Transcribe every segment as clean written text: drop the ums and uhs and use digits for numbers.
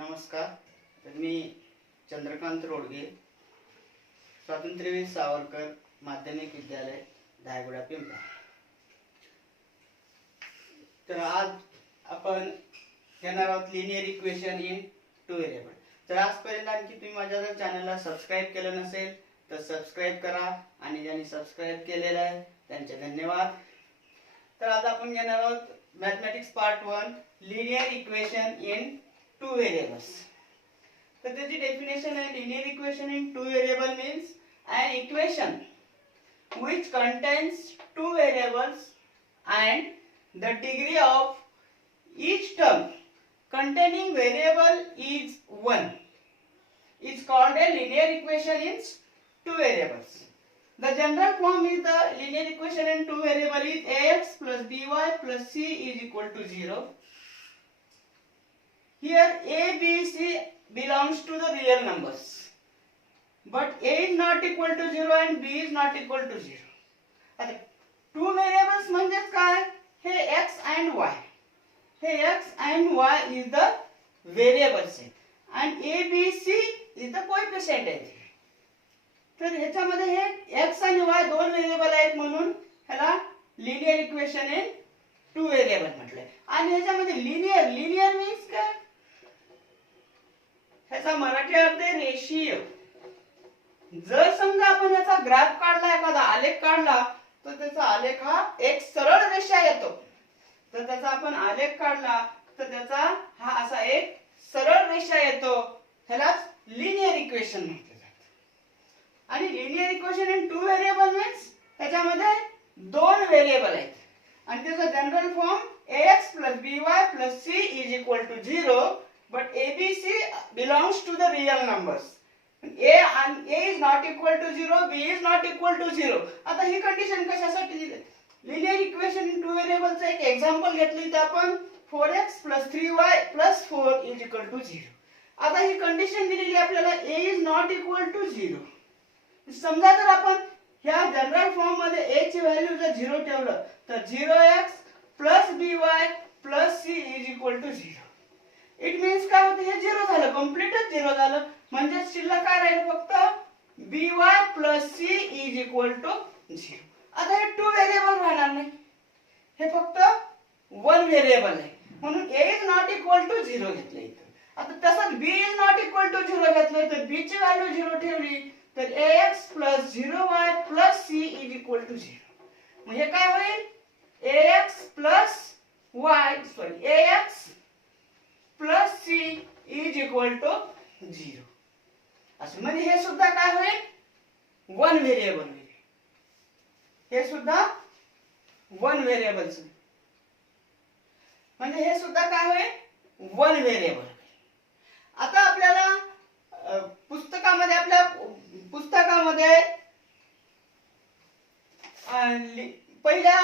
नमस्कार. तर मी चंद्रकांत रोडगे, स्वातंत्र्यवीर सावरकर माध्यमिक विद्यालय धायगुडा पिंपळा. तर आज आपण घेणार आहोत linear equation in two variable. तर आजपर्यंत आणखी तुम्ही माझ्या जर चॅनलला सबस्क्राईब केलं नसेल तर सबस्क्राईब करा आणि ज्यांनी सबस्क्राईब केलेलं आहे त्यांचे धन्यवाद. तर आज आपण घेणार आहोत mathematics part 1 linear equation in two variables. तर त्याची डेफिनेशन आहे linear equation in two variable means an equation which contains two variables and the degree of each term containing variable is 1 is called a linear equation in two variables. The general form is the linear equation in two variable is ax plus by plus c is equal to 0. Here a, b, c belongs to the real numbers. But a is not equal to 0 and b is not equal to 0. आता two variables म्हणजे काय? हे x and y. हे x and y is the variables आहेत and a b c is the coefficient आहेत. तर ह्याच्यामध्ये हे x आणि y दोन व्हेरिएबल आहेत म्हणून ह्याला linear equation in two variable म्हटलंय. आणि ह्याच्यामध्ये लिनियर मीन्स काय? ह्याचा मराठी अर्थ आहे रेषीय. जर समजा आपण याचा ग्राफ काढला, एखादा आलेख काढला तर त्याचा आलेख हा एक सरळ रेषा येतो. तर त्याचा आपण आलेख काढला तर त्याचा हा असा एक सरळ रेषा येतो. ह्यालाच लिनियर इक्वेशन म्हटलं जातं. आणि linear equation in two variable means त्याच्यामध्ये दोन व्हेरिएबल आहेत आणि त्याचा general form ax plus by plus c is equal to 0 but a b c belongs to the real numbers. A is not equal to 0, b is not equal to 0. आता ही condition कशासाठी दिली? Linear equation in to व्हेरिएबलचं एक example घेतली तर आपण 4x plus 3y plus 4 is equal to 0. आता ही condition दिलेली आपल्याला a is not equal to 0. समजा जर आपण ह्या जनरल फॉर्म मध्ये a ची व्हॅल्यू जर 0 ठेवलं तर 0x plus by plus c is equal to 0. It means काय होतं? हे 0 झालं, कम्प्लीटच 0 झालं. म्हणजे शिल्लक काय राहील? फक्त by plus c is equal to 0. आता हे टू व्हेरिएबल राहणार नाही, हे फक्त वन व्हेरिएबल आहे म्हणून a is not equal to 0 घेतलं इथं. आता तसंच b is not equal to 0 घेतलं तर b ची व्हॅल्यू 0 ठेवली तर ax plus 0y plus c is equal to 0. म्हणजे काय होईल? ax plus c is equal to 0. असं म्हणजे हे सुद्धा काय होईल? वन व्हेरिएबल होईल. हे सुद्धा वन व्हेरिएबलच म्हणजे हे सुद्धा काय होईल? One variable. आता आपल्याला पुस्तकामध्ये पहिल्या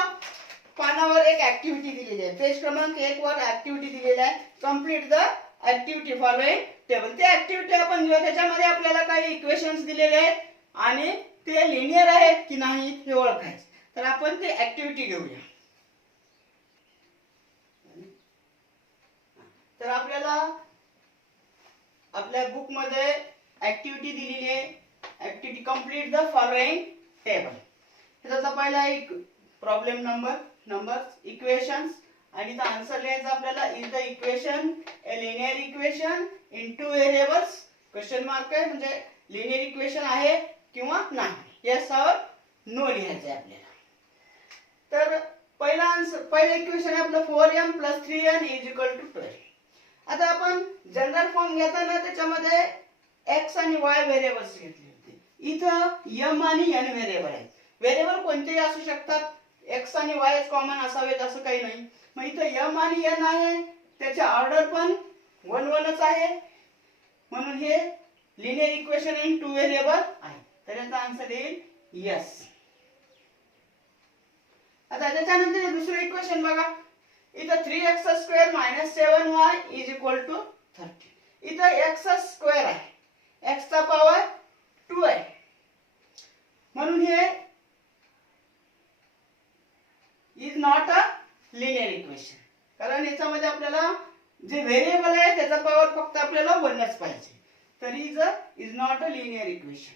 पानावर एक ऍक्टिव्हिटी दिलेली आहे. पेज क्रमांक 1 वर ऍक्टिव्हिटी दिलेली आहे. Complete the activity following table. ते ऍक्टिव्हिटी आपण घेऊ. त्याच्यामध्ये आपल्याला काही इक्वेशन्स दिलेले आहेत आणि ते लिनियर आहेत की नाही हे ओळखायचं. तर आपण ते ऍक्टिव्हिटी घेऊया. तर आपल्याला आपल्या बुक मध्ये ऍक्टिव्हिटी दिलेली आहे. Activity complete the following table. त्याचा पहिला एक प्रॉब्लेम नंबर्स इक्वेशन्स आणि इथं आन्सर लिहायचं आपल्याला. Is the equation A linear equation in two variables? Question mark आहे म्हणजे लिनियर इक्वेशन आहे किंवा नाही, येस और नो लिहायचं आहे आपल्याला. तर पहिलं इक्वेशन आहे आपलं 4m plus 3n is equal to 12. आता आपण जनरल फॉर्म घेताना त्याच्यामध्ये x आणि y व्हेरिएबल्स घेतले होते. इथं m आणि n व्हेरिएबल आहेत. व्हेरिएबल कोणतेही असू शकतात, x आणि y कॉमन असावेत असं काही नाही. मग इथं m आणि n आहे, त्याचे ऑर्डर पण 1 1च आहे म्हणून हे linear equation in two variable आहे. तर याचा आन्सर येईल यस. आता त्याच्यानंतर दुसरं इक्वेशन बघा. इथं 3x² - 7y is equal to 30. इथं x² आहे, x चा पॉवर 2 आहे म्हणून हे is not a linear equation. कारण याच्यामध्ये आपल्याला जे व्हेरिएबल आहे त्याचा पॉवर फक्त आपल्याला 1च पाहिजे. तर is not a linear equation.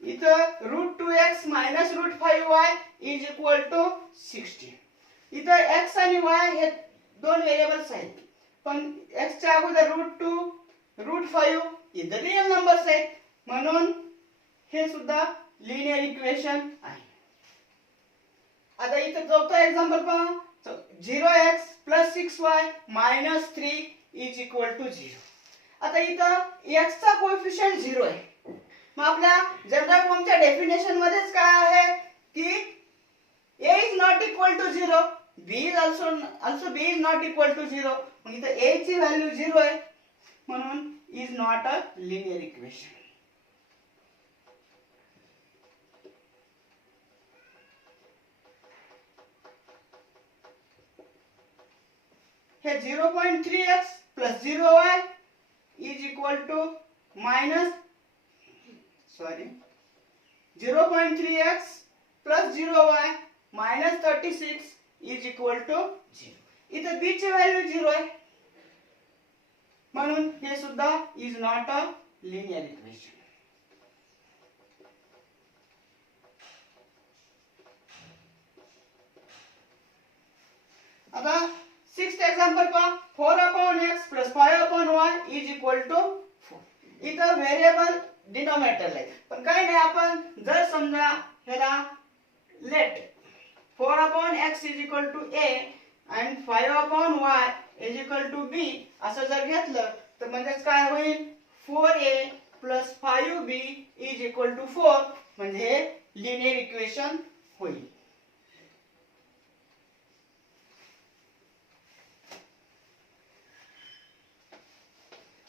इथं √2x minus √5y is equal to 16. इथं x आणि y हे दोन व्हेरिएबल्स आहेत, पण x च्या अगोदर √2 √5 इथं रियल नंबर्स आहेत, म्हणून हे सुद्धा लिनियर इक्वेशन आहे. आता इथं चौथा एक्झाम्पल पहा. 0x + 6y - 3 is equal to 0. आता इथं x चा कोएफिशियंट 0 आहे. मग आपल्या जनरल फॉर्मच्या डेफिनेशन मध्येच काय आहे की a is not equal to 0, b is also b is not equal to 0. मग इथं a ची व्हॅल्यू 0 आहे, म्हणून is not a linear equation. हे 0.3x + 0y is equal to -0.3x + 0y - 36 is equal to 0. इथं b ची value 0 आहे, म्हणून हे सुद्धा is not a linear equation. आता 6th एक्झाम्पल पहा. 4/x + 5/y is equal to 4. इथं व्हेरिएबल डिनोमिनेटरला आहे, पण काय नाही, आपण जर समजा ह्याला let 4/x is equal to a आणि 5/y is equal to b असं जर घेतलं तर म्हणजेच काय होईल, 4a + 5b is equal to 4, म्हणजे हे लिनियर इक्वेशन होईल.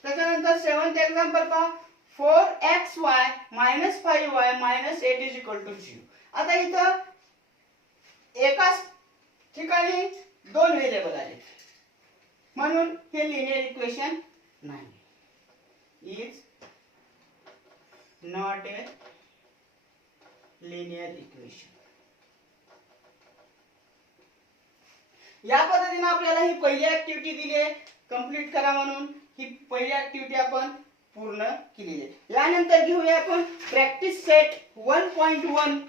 त्याच्यानंतर 7th एक्झाम्पल पहा. 4xy - 5y - 8 is equal to 0. आता इथं एकाच ठिकाणी दोन व्हेरिएबल आले, म्हणून हे लिनियर इक्वेशन नाही. Is not a linear equation. या पद्धतीने आपल्याला ही पहिली ऍक्टिव्हिटी दिली आहे कंप्लीट करा म्हणून. ही पहिली ऍक्टिव्हिटी आपण पूर्ण केलेली आहे. यानंतर घेऊया आपण प्रॅक्टिस सेट 1.1.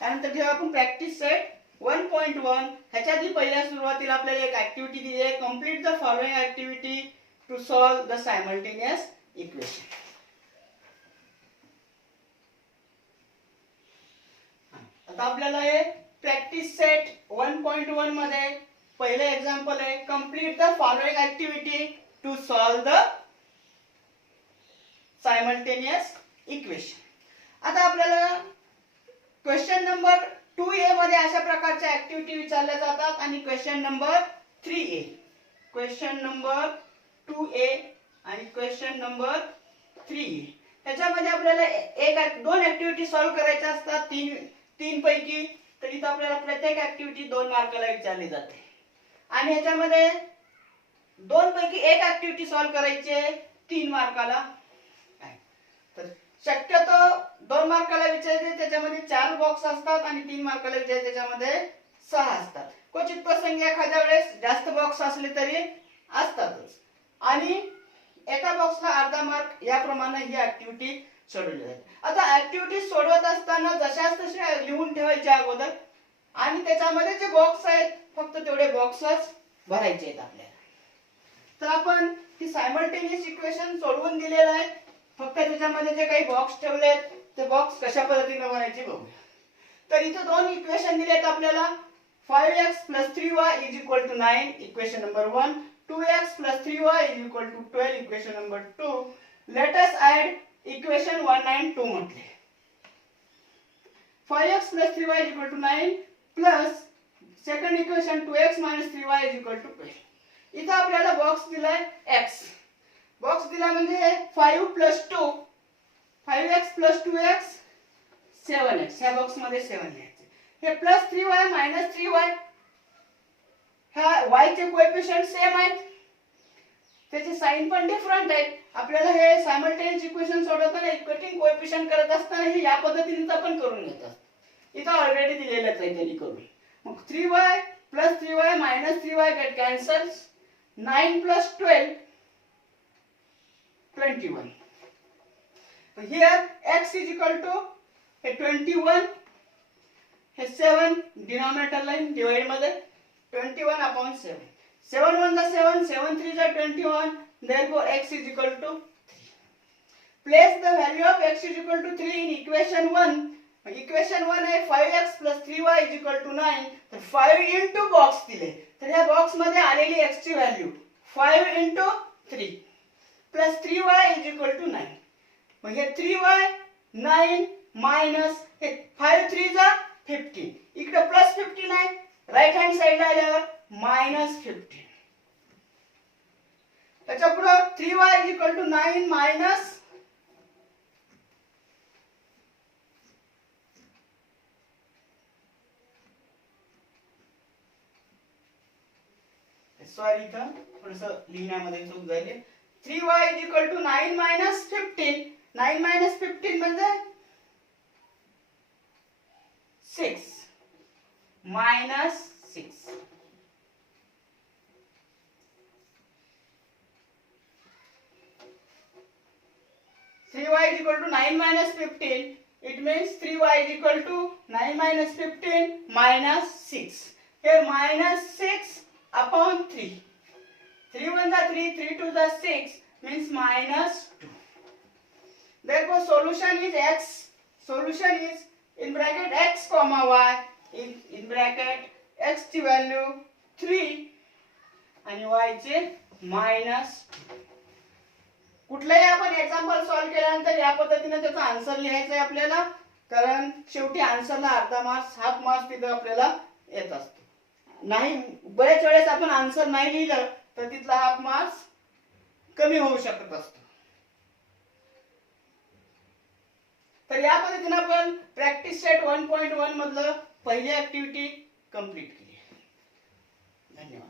त्यानंतर घेऊया आपण प्रॅक्टिस सेट 1.1. ह्याच्यात पहिल्या सुरुवातीला आपल्याला एक ऍक्टिव्हिटी दिली आहे, complete the following activity to solve the simultaneous equation. आता आपल्याला हे प्रॅक्टिस सेट 1.1 मध्ये पहिले एक्झाम्पल आहे, complete the following activity to solve the simultaneous equation. आता आपल्याला क्वेश्चन नंबर 2a मध्ये अशा प्रकारच्या ऍक्टिव्हिटी विचारल्या जातात आणि question number 3a, question number 2a आणि क्वेश्चन नंबर 3a ह्याच्यामध्ये आपल्याला दोन ऍक्टिव्हिटी सॉल्व्ह करायच्या असतात तीन पैकी. तर इथं आपल्याला प्रत्येक ऍक्टिव्हिटी 2 मार्काला विचारली जाते आणि ह्याच्यामध्ये दोन पैकी एक ऍक्टिव्हिटी सॉल्व्ह करायची आहे 3 मार्काला. तर शक्यतो 2 मार्काला विचारते त्याच्यामध्ये 4 बॉक्स असतात आणि 3 मार्काला विचारते त्याच्यामध्ये 6 असतात. क्वचित प्रसंगी एखाद्या वेळेस जास्त बॉक्स असले तरी असतातच आणि एका बॉक्सला अर्धा मार्क याप्रमाणे ही ऍक्टिव्हिटी सोडवली जाते. आता ऍक्टिव्हिटी सोडवत असताना जशाच तशा लिहून ठेवायच्या अगोदर आणि त्याच्यामध्ये जे बॉक्स आहेत फक्त तेवढे बॉक्सच भरायचे आहेत आपल्याला. तर आपण ही सायमल्टेनियस इक्वेशन सोडवून दिलेलं आहे, फक्त त्याच्यामध्ये जे काही बॉक्स ठेवलेत ते बॉक्स कशा पद्धतीने भरायचे बघूया. तर इथे दोन इक्वेशन दिलेत आपल्याला. 5x + 3y is equal to 9 equation number 1. 2x + 3y is equal to 12 equation number 2. Let us add equation 1 and 2 म्हटले. 5x + 3y is equal to 9 plus second equation 2x - 3y is equal to 12. इथं आपल्याला box दिलाय x. Box दिला म्हणजे 5 + 2 5x + 2x 7x. ह्या box मध्ये 7 लिहायचे. हे +3y - 3y ह्या y चे कोएफिशिएंट सेम आहेत त्याचे साइन पण डिफरंट आहेत. आपल्याला हे सायमल्टेनियस इक्वेशन सोडवताना इक्वेटिंग कोएफिशियंट करत असताना हे या पद्धतीने आपण करून घेतात. इथं ऑलरेडी दिलेलंच आहे त्यांनी करून. मग 3y plus 3y minus 3y get cancels. 9 plus 12 21. Here x is equal to 21 हे 7 डिनॉमिनेटर लाईन डिवाइड मध्ये 21 upon 7. 7 1 is 7, 7 3 is 21. Therefore x is equal to 3. Place the value of x is equal to 3 in equation 1. Equation 1 आहे 5x plus 3y is equal to 9. तर 5 into box दिले. तर या box मध्ये आलेली x ची value 5 into 3 plus 3y is equal to 9. मग हे 3y 9 minus हे 5 3 जा 15. इकडे प्लस 15 आहे. राईट हँड साइडला आल्यावर मायनस 15. त्याच्या पुढे 3y is equal to 9 minus sorry इथं थोडंसं लिहिण्यामध्ये चूक झाली. 3y is equal to 9 minus 15. 9 minus 15 म्हणजे 6 minus 6. Three y is equal to 9 minus 15. It means 3y is equal to 9 minus 15 minus 6. Here minus 6 upon 3. 3 1 is 3, 3 2 is 6 means minus 2. Therefore solution is x. Solution is in bracket x comma y. In bracket x ची value 3 आणि y चे minus 2. कुठलाही आपण example solve केल्यानंतर या पद्धतीने त्याचा answer लिहायचा आहे आपल्याला. कारण शेवटी आन्सरला अर्धा मार्क्स हाफ मार्क्स तिथं आपल्याला येत असतो. नाही बरेच वेळेस आपण आन्सर नाही लिहिलं तर तिथला हाफ मार्क्स कमी होऊ शकत असतो. तर या पद्धतीने आपण प्रॅक्टिस सेट 1.1 मधलं पहिली ऍक्टिव्हिटी कंप्लीट केली. धन्यवाद.